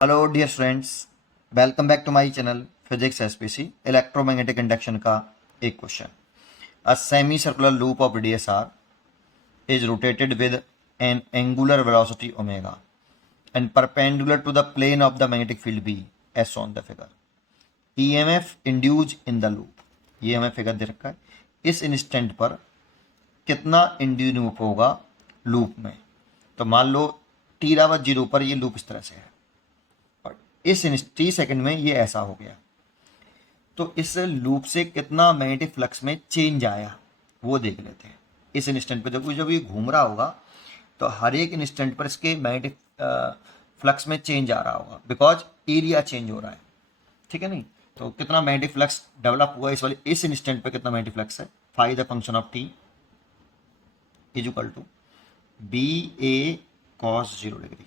Hello dear friends, welcome back to my channel physics SPC. Electromagnetic induction का एक question. A semi circular loop of radius R is rotated with an angular velocity omega and perpendicular to the plane of the magnetic field B as on the figure. EMF induce in the loop, ये हमें figure दे रखा है। इस instant पर कितना induce होगा loop में। तो मान लो टी बराबर 0 पर ये लूप इस तरह से है और इस टी सेकंड में ये ऐसा हो गया। तो इस लूप से कितना मैग्नेटिक फ्लक्स में चेंज आया वो देख लेते हैं। इस इंस्टेंट पे देखो, जब ये घूम रहा होगा तो हर एक इंस्टेंट पर इसके मैग्नेटिक फ्लक्स में चेंज आ रहा होगा, बिकॉज एरिया चेंज हो रहा है। ठीक है नहीं? तो कितना मैग्नेटिक फ्लक्स डेवलप हुआ इस वाले इस इंस्टेंट पर, कितना मैग्नेटिक फ्लक्स है। Find the function of t is equal to B A cos 0 degree.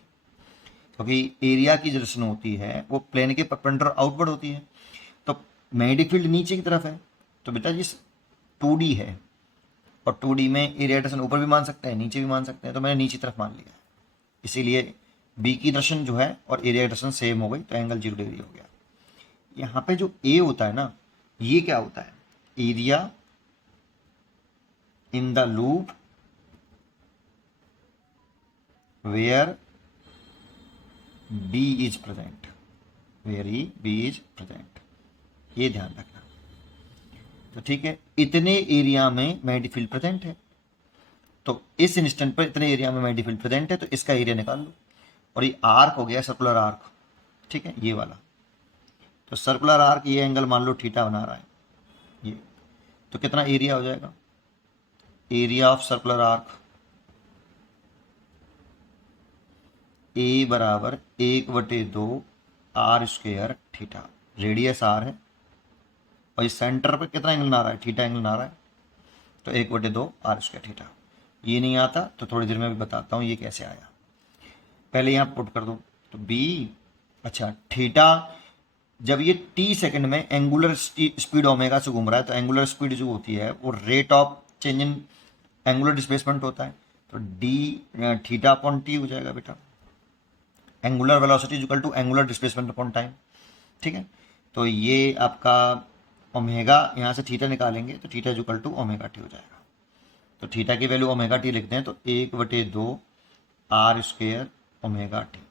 क्योंकि एरिया की जो डायरेक्शन होती है वो प्लेन के परपेंडिकुलर आउटवर्ड होती है, तो मैग्नेटिक फील्ड नीचे की तरफ है। तो बेटा जी 2D है और 2D में एरिया डायरेक्शन ऊपर भी मान सकते हैं, नीचे भी मान सकते हैं, तो मैंने नीचे तरफ मान लिया है। इसीलिए बी की डायरेक्शन जो है और एरिया डायरेक्शन सेम हो गई, तो एंगल 0 डिग्री हो गया। यहाँ पे जो ए होता है ना, ये क्या होता है? Area in the loop where B is present, where ही बी इज प्रेजेंट, ये ध्यान रखना। तो ठीक है, इतने एरिया में मैग्नेटिक फील्ड प्रेजेंट है, तो इस इंस्टेंट पर इतने एरिया में मैग्नेटिक फील्ड प्रेजेंट है, तो इसका एरिया निकाल लो। और ये आर्क हो गया, सर्कुलर आर्क। ठीक है, ये वाला। तो सर्कुलर आर्क, ये एंगल मान लो थीटा बना रहा है ये, तो कितना एरिया हो जाएगा? Area of circular arc A बराबर 1/2 R square theta. Radius R है और इस सेंटर पर कितना एंगल बना रहा है? थीटा एंगल बना रहा है, तो 1/2 आर स्क्वायर थीटा। ये नहीं आता तो थोड़ी देर में भी बताता हूँ ये कैसे आया। पहले यहाँ पुट कर दो, तो बी, अच्छा थीटा, जब ये टी सेकंड में एंगुलर स्पीड ओमेगा से घूम रहा है, तो एंगुलर स्पीड जो होती है वो rate of change in angular displacement होता है। तो डी थीटा अपॉन टी हो जाएगा बेटा। Angular velocity is equal to angular displacement upon time. ठीक है, तो ये आपका ओमेगा, यहाँ से थीटा निकालेंगे तो theta is equal to omega T हो जाएगा। तो थीटा की वैल्यू ओमेगा टी लिखते हैं, तो 1/2 आर स्क्वेयर ओमेगा टी।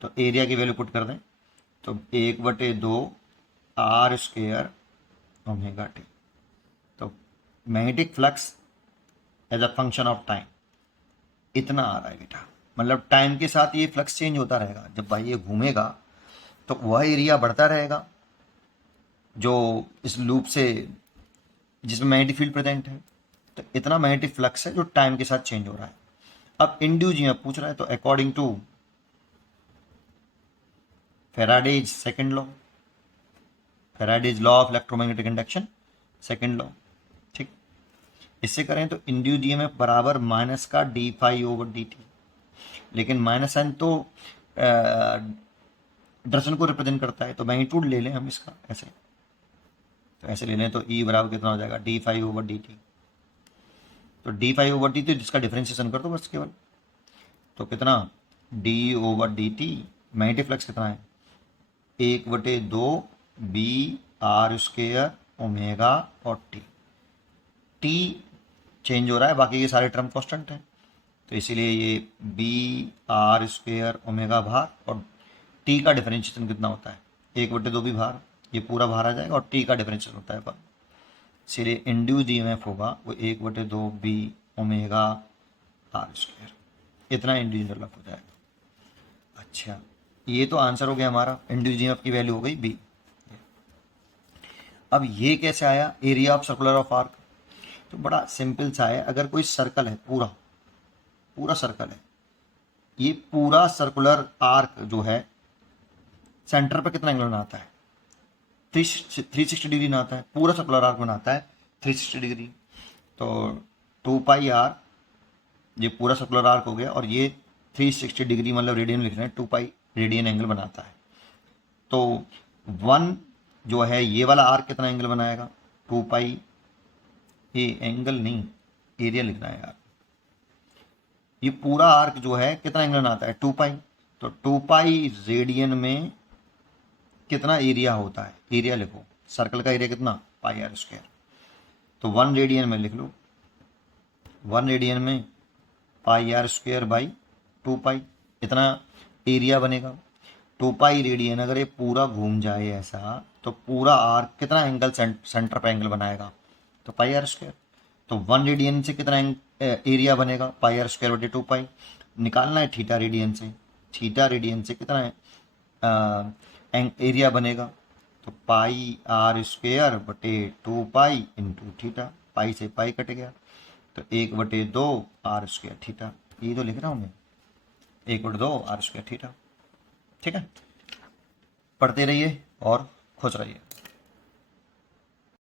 तो एरिया की वैल्यू पुट कर दें, तो 1/2 आर स्क्वेयर ओमेगा टी। तो magnetic flux as a function of time इतना आ रहा है बेटा। मतलब टाइम के साथ ये फ्लक्स चेंज होता रहेगा। जब भाई ये घूमेगा तो वह एरिया बढ़ता रहेगा जो इस लूप से, जिसमें मैग्नेटिक फील्ड प्रेजेंट है। तो इतना मैग्नेटिक फ्लक्स है जो टाइम के साथ चेंज हो रहा है। अब इंड्यूस यहाँ पूछ रहा है, तो according to Faraday's second law, Faraday's law of electromagnetic induction second law. ठीक, इससे करें तो इंड्यूस ईएमएफ बराबर माइनस का d∅/dt। लेकिन माइनस साइन तो डायरेक्शन को रिप्रेजेंट करता है, तो मैग्नीट्यूड ले लें हम इसका ऐसे। तो ऐसे ले लें तो ई बराबर कितना हो जाएगा? d∅/dt। तो d∅/dt, तो जिसका डिफरेंशिएशन कर दो बस केवल। तो कितना d/dt, मैग्नेटिक फ्लक्स कितना है? 1/2 बी आर स्क्वेयर ओमेगा और टी चेंज हो रहा है, बाकी ये सारे टर्म कांस्टेंट हैं, तो इसीलिए ये बी आर स्क्वेयर ओमेगा भार, और टी का डिफरेंशिएशन कितना होता है? 1/2 भी भार, ये पूरा भार आ जाएगा, और टी का डिफरेंशिएशन होता है पर, इसलिए इंड्यूस्ड ईएमएफ होगा वो 1/2 बी ओमेगा आर स्क्वेयर। इतना इंड्यूस्ड डेवलप हो जाएगा। अच्छा, ये तो आंसर हो गया हमारा। इंड्यूस्ड ईएमएफ की वैल्यू हो गई बी। अब ये कैसे आया? Area of circular of arc. तो बड़ा सिंपल सा है। अगर कोई सर्कल है, पूरा पूरा सर्कल है, ये पूरा सर्कुलर आर्क जो है, सेंटर पर कितना एंगल बनाता है? 360 डिग्री बनाता है। पूरा सर्कुलर आर्क बनाता है 360 डिग्री। तो 2πr, ये पूरा सर्कुलर आर्क हो गया, और ये 360 डिग्री मतलब रेडियन लिख रहे हैं, 2π रेडियन एंगल बनाता है। तो 1 जो है ये वाला आर्क कितना एंगल बनाएगा? 2π, ये एंगल नहीं, एरिया लिखना है यार। ये पूरा आर्क जो है कितना एंगल बनाता है? 2π। तो 2 पाई रेडियन में कितना एरिया होता है, एरिया लिखो, सर्कल का एरिया कितना, पाई आर स्क्वायर। तो 1 रेडियन में लिख लो, 1 रेडियन में पाई आर स्क्वायर बाई 2 पाई, इतना एरिया बनेगा। 2 पाई रेडियन अगर ये पूरा घूम जाए ऐसा, तो पूरा आर्क कितना एंगल सेंटर पे एंगल बनाएगा, तो पाई आर स्क्वायर। तो 1 रेडियन से कितना एरिया बनेगा, पाई आर स्क्वायर बटे 2 पाई। निकालना है थीटा रेडियन से, थीटा रेडियन से कितना है एरिया बनेगा, तो पाई आर स्क्वायर बटे 2 पाई इंटू थीटा, पाई से पाई कट गया, तो 1/2 आर स्क्वायर थीटा, ये तो लिख रहा हूँ मैं, 1/2 आर स्क्वायर थीटा। ठीक है, पढ़ते रहिए और खुश रहिए।